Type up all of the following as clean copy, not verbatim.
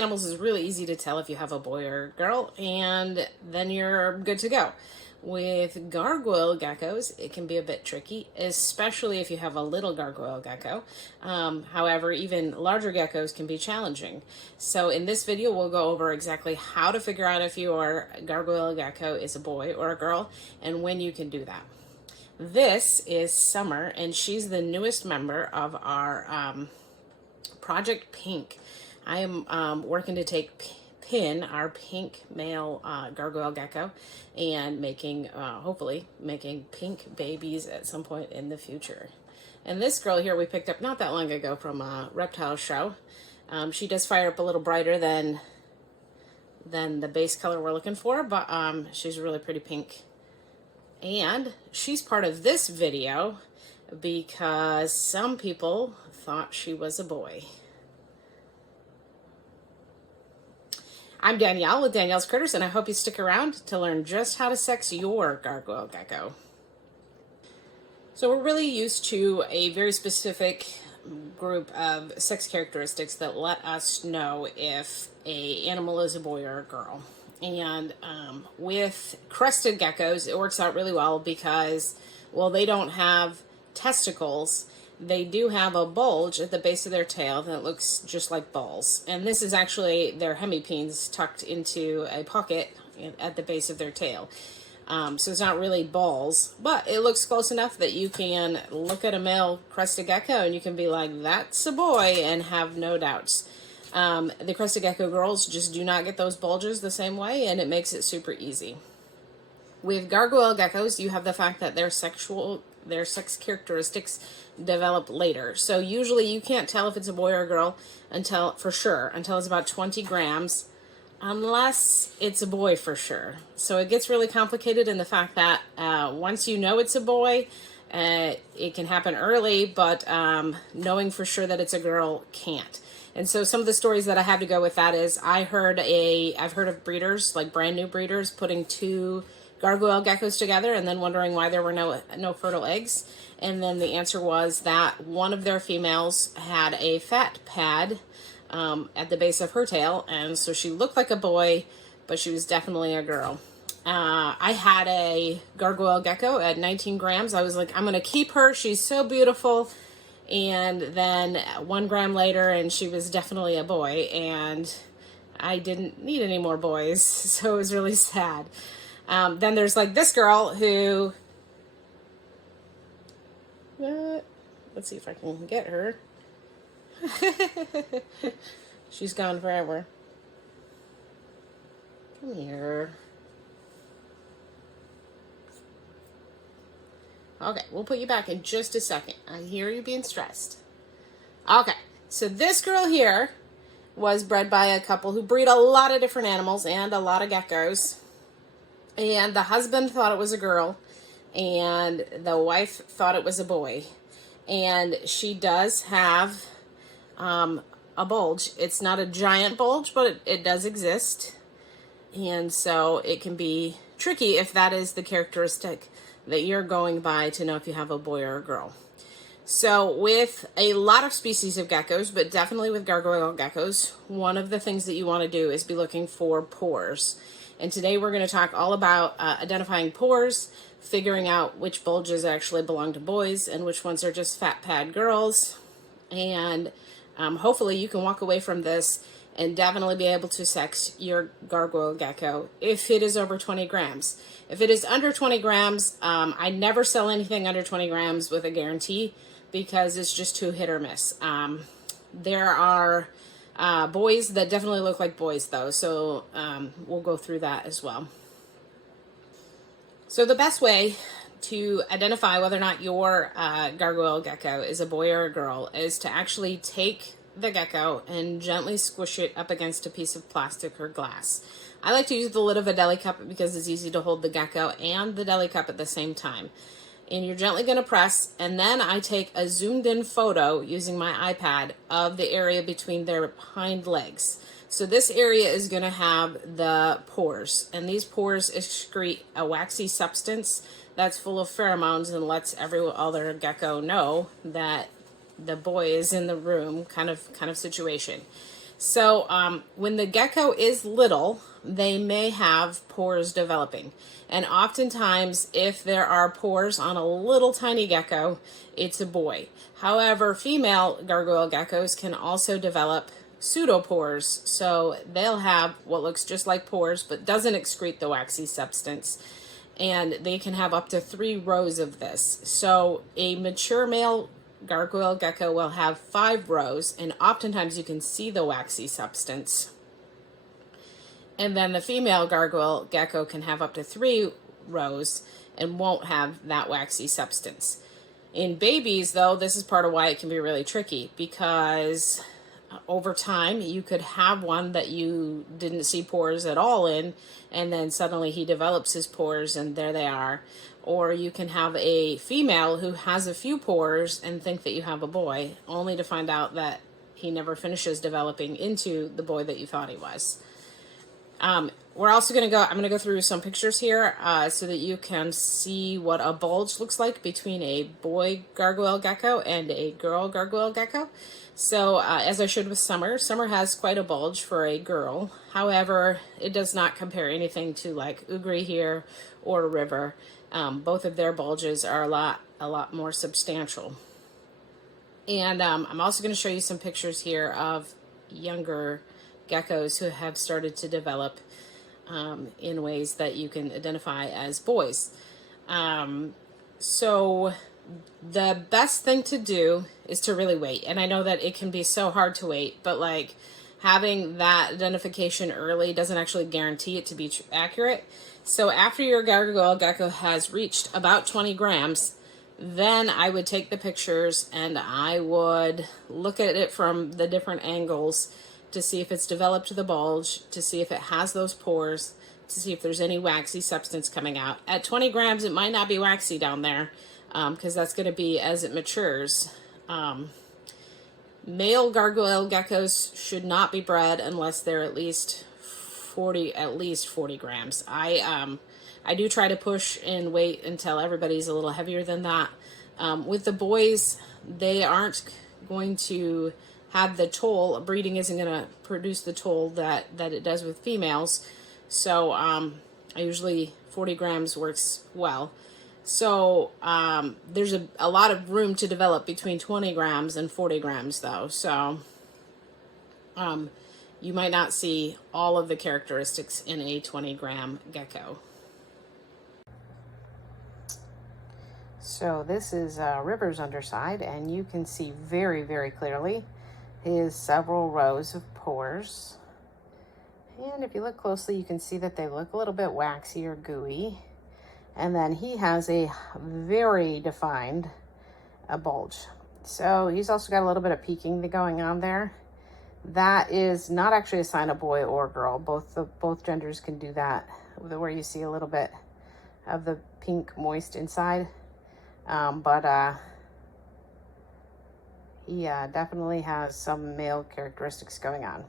Animals is really easy to tell if you have a boy or a girl, and then you're good to go. With gargoyle geckos, it can be a bit tricky, especially if you have a little gargoyle gecko. However, even larger geckos can be challenging. So in this video, we'll go over exactly how to figure out if your gargoyle gecko is a boy or a girl, and when you can do that. This is Summer, and she's the newest member of our Project Pink. I am working to take Pin, our pink male gargoyle gecko, and hopefully making pink babies at some point in the future. And this girl here we picked up not that long ago from a reptile show. She does fire up a little brighter than the base color we're looking for, but she's really pretty pink. And she's part of this video because some people thought she was a boy. I'm Danielle with Danielle's Critters, and I hope you stick around to learn just how to sex your gargoyle gecko. So we're really used to a very specific group of sex characteristics that let us know if an animal is a boy or a girl. And with crested geckos, it works out really well because, well, they don't have testicles. They do have a bulge at the base of their tail that looks just like balls. And this is actually their hemipenes tucked into a pocket at the base of their tail. So it's not really balls, but it looks close enough that you can look at a male crested gecko and you can be like, that's a boy, and have no doubts. The crested gecko girls just do not get those bulges the same way, and it makes it super easy. With gargoyle geckos, you have the fact that their sex characteristics develop later. So usually you can't tell if it's a boy or a girl until it's about 20 grams, unless it's a boy for sure. So it gets really complicated in the fact that once you know it's a boy, it can happen early, but knowing for sure that it's a girl can't. And so some of the stories that I have to go with that is I've heard of breeders, like brand new breeders, putting two gargoyle geckos together and then wondering why there were no fertile eggs. And then the answer was that one of their females had a fat pad at the base of her tail, and so she looked like a boy, but she was definitely a girl. I had a gargoyle gecko at 19 grams. I was like, I'm going to keep her. She's so beautiful. And then 1 gram later, and she was definitely a boy, and I didn't need any more boys, so it was really sad. Then there's like this girl who, let's see if I can get her. She's gone forever. Come here. Okay, we'll put you back in just a second. I hear you being stressed. Okay, so this girl here was bred by a couple who breed a lot of different animals and a lot of geckos. And the husband thought it was a girl, and the wife thought it was a boy. And she does have a bulge. It's not a giant bulge, but it does exist. And so it can be tricky if that is the characteristic that you're going by to know if you have a boy or a girl. So with a lot of species of geckos, but definitely with gargoyle geckos, one of the things that you want to do is be looking for pores. And today we're going to talk all about identifying pores, figuring out which bulges actually belong to boys and which ones are just fat pad girls. And hopefully you can walk away from this and definitely be able to sex your gargoyle gecko if it is over 20 grams. If it is under 20 grams, I never sell anything under 20 grams with a guarantee because it's just too hit or miss. There are boys that definitely look like boys though, so we'll go through that as well. So the best way to identify whether or not your gargoyle gecko is a boy or a girl is to actually take the gecko and gently squish it up against a piece of plastic or glass. I like to use the lid of a deli cup because it's easy to hold the gecko and the deli cup at the same time. And you're gently going to press, and then I take a zoomed in photo using my iPad of the area between their hind legs. So this area is going to have the pores, and these pores excrete a waxy substance that's full of pheromones and lets every other gecko know that the boy is in the room, kind of situation. So when the gecko is little, they may have pores developing. And oftentimes, if there are pores on a little tiny gecko, it's a boy. However, female gargoyle geckos can also develop pseudopores. So they'll have what looks just like pores, but doesn't excrete the waxy substance. And they can have up to 3 rows of this. So a mature male gargoyle gecko will have 5 rows, and oftentimes you can see the waxy substance. And then the female gargoyle gecko can have up to 3 rows and won't have that waxy substance. In babies, though, this is part of why it can be really tricky, because over time you could have one that you didn't see pores at all in, and then suddenly he develops his pores and there they are. Or you can have a female who has a few pores and think that you have a boy, only to find out that he never finishes developing into the boy that you thought he was. We're also I'm going to go through some pictures here so that you can see what a bulge looks like between a boy gargoyle gecko and a girl gargoyle gecko. So as I showed with Summer has quite a bulge for a girl. However, it does not compare anything to like Ugri here or River. Both of their bulges are a lot more substantial. And I'm also going to show you some pictures here of younger geckos who have started to develop in ways that you can identify as boys. So the best thing to do is to really wait. And I know that it can be so hard to wait, but like having that identification early doesn't actually guarantee it to be accurate. So after your gargoyle gecko has reached about 20 grams, then I would take the pictures and I would look at it from the different angles to see if it's developed the bulge, to see if it has those pores, to see if there's any waxy substance coming out. At 20 grams, it might not be waxy down there because that's going to be as it matures. Male gargoyle geckos should not be bred unless they're at least 40 grams. I do try to push and wait until everybody's a little heavier than that. With the boys, they aren't going to have the toll. Breeding isn't going to produce the toll that it does with females. So I usually 40 grams works well. So there's a lot of room to develop between 20 grams and 40 grams though. So you might not see all of the characteristics in a 20-gram gecko. So this is River's underside, and you can see very, very clearly his several rows of pores. And if you look closely, you can see that they look a little bit waxy or gooey. And then he has a very defined bulge. So he's also got a little bit of peaking going on there. That is not actually a sign of boy or girl. Both genders can do that, where you see a little bit of the pink moist inside. He definitely has some male characteristics going on.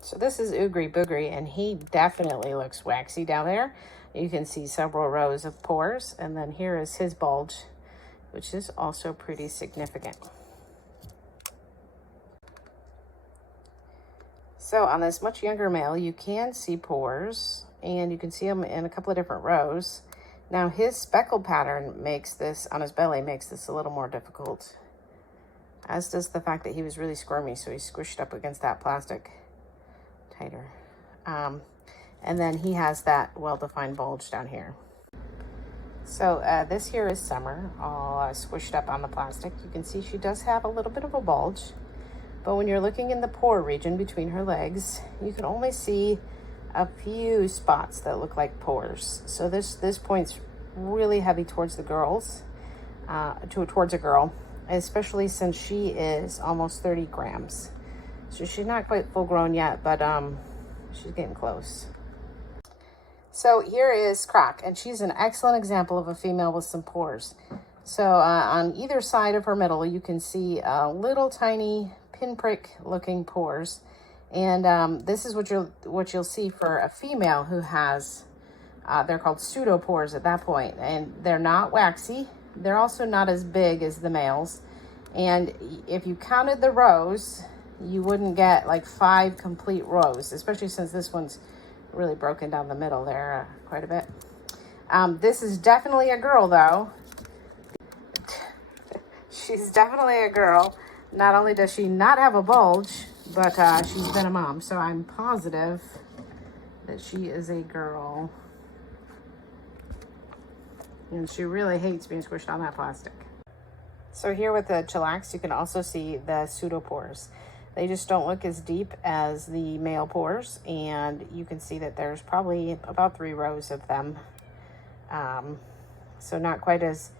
So this is Ugri Boogri, and he definitely looks waxy down there. You can see several rows of pores, and then here is his bulge, which is also pretty significant. So on this much younger male, you can see pores, and you can see them in a couple of different rows. Now his speckle pattern makes this, on his belly, makes this a little more difficult, as does the fact that he was really squirmy, so he squished up against that plastic tighter. And then he has that well-defined bulge down here. So this here is Summer, all squished up on the plastic. You can see she does have a little bit of a bulge, but when you're looking in the pore region between her legs, you can only see a few spots that look like pores. So this point's really heavy towards the girls, towards a girl, especially since she is almost 30 grams. So she's not quite full grown yet, but she's getting close. So here is Croc, and she's an excellent example of a female with some pores. So on either side of her middle, you can see little tiny pinprick looking pores. And this is what you'll see for a female who has, they're called pseudopores at that point. And they're not waxy. They're also not as big as the males. And if you counted the rows, you wouldn't get like 5 complete rows, especially since this one's really broken down the middle there quite a bit. This is definitely a girl though. She's definitely a girl. Not only does she not have a bulge, but she's been a mom. So I'm positive that she is a girl. And she really hates being squished on that plastic. So here with the chillax, you can also see the pseudopores. They just don't look as deep as the male pores. And you can see that there's probably about 3 rows of them. So not quite as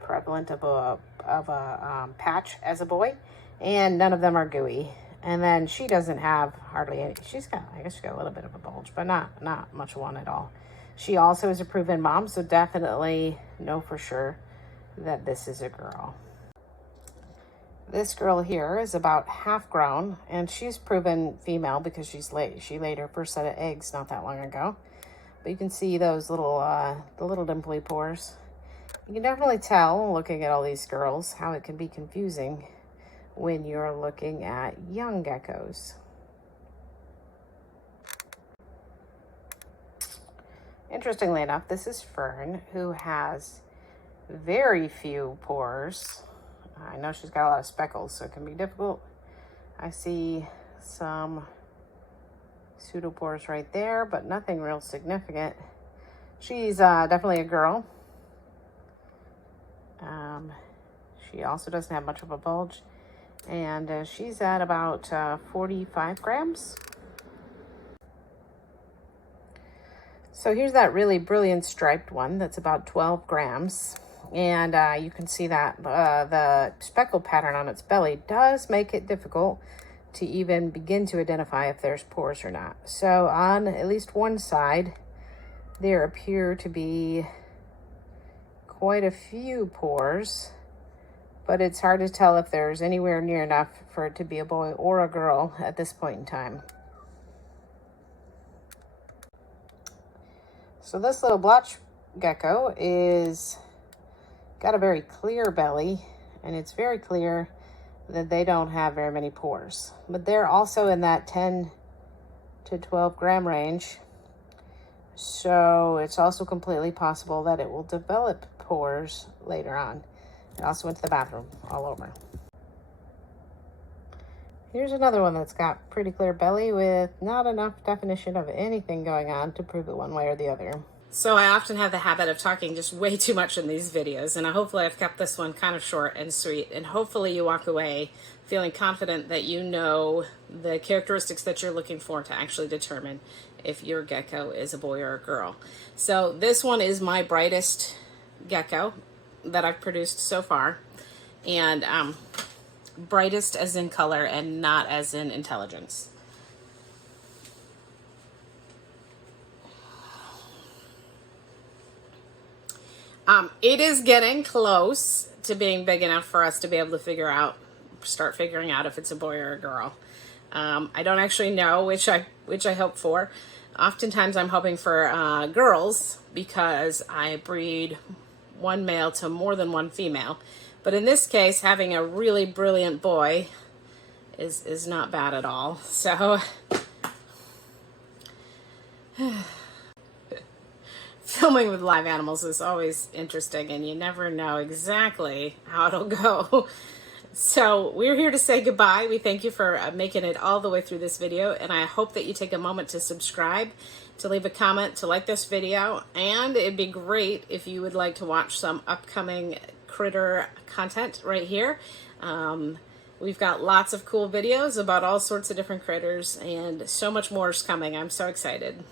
prevalent of a patch as a boy, and none of them are gooey. And then she doesn't have hardly any. She's got, I guess she got a little bit of a bulge, but not much one at all. She also is a proven mom, so definitely know for sure that this is a girl. This girl here is about half grown, and she's proven female because she laid her first set of eggs not that long ago. But you can see those little, the little dimply pores. You can definitely tell, looking at all these girls, how it can be confusing when you're looking at young geckos. Interestingly enough, this is Fern, who has very few pores. I know she's got a lot of speckles, so it can be difficult. I see some pseudopores right there, but nothing real significant. She's definitely a girl. She also doesn't have much of a bulge, and she's at about 45 grams. So here's that really brilliant striped one that's about 12 grams. And you can see that the speckle pattern on its belly does make it difficult to even begin to identify if there's pores or not. So on at least one side, there appear to be quite a few pores, but it's hard to tell if there's anywhere near enough for it to be a boy or a girl at this point in time. So this little blotch gecko is got a very clear belly, and it's very clear that they don't have very many pores, but they're also in that 10 to 12 gram range. So it's also completely possible that it will develop pores later on. It also went to the bathroom all over. Here's another one that's got pretty clear belly with not enough definition of anything going on to prove it one way or the other. So I often have the habit of talking just way too much in these videos, and hopefully I've kept this one kind of short and sweet, and hopefully you walk away feeling confident that you know the characteristics that you're looking for to actually determine if your gecko is a boy or a girl. So this one is my brightest gecko that I've produced so far, and brightest as in color and not as in intelligence. It is getting close to being big enough for us to be able to start figuring out if it's a boy or a girl. I don't actually know which I hope for. Oftentimes I'm hoping for girls because I breed one male to more than one female. But in this case, having a really brilliant boy is not bad at all. So filming with live animals is always interesting, and you never know exactly how it'll go. So we're here to say goodbye. We thank you for making it all the way through this video, and I hope that you take a moment to subscribe, to leave a comment, to like this video, and it'd be great if you would like to watch some upcoming critter content right here. We've got lots of cool videos about all sorts of different critters, and so much more is coming. I'm so excited.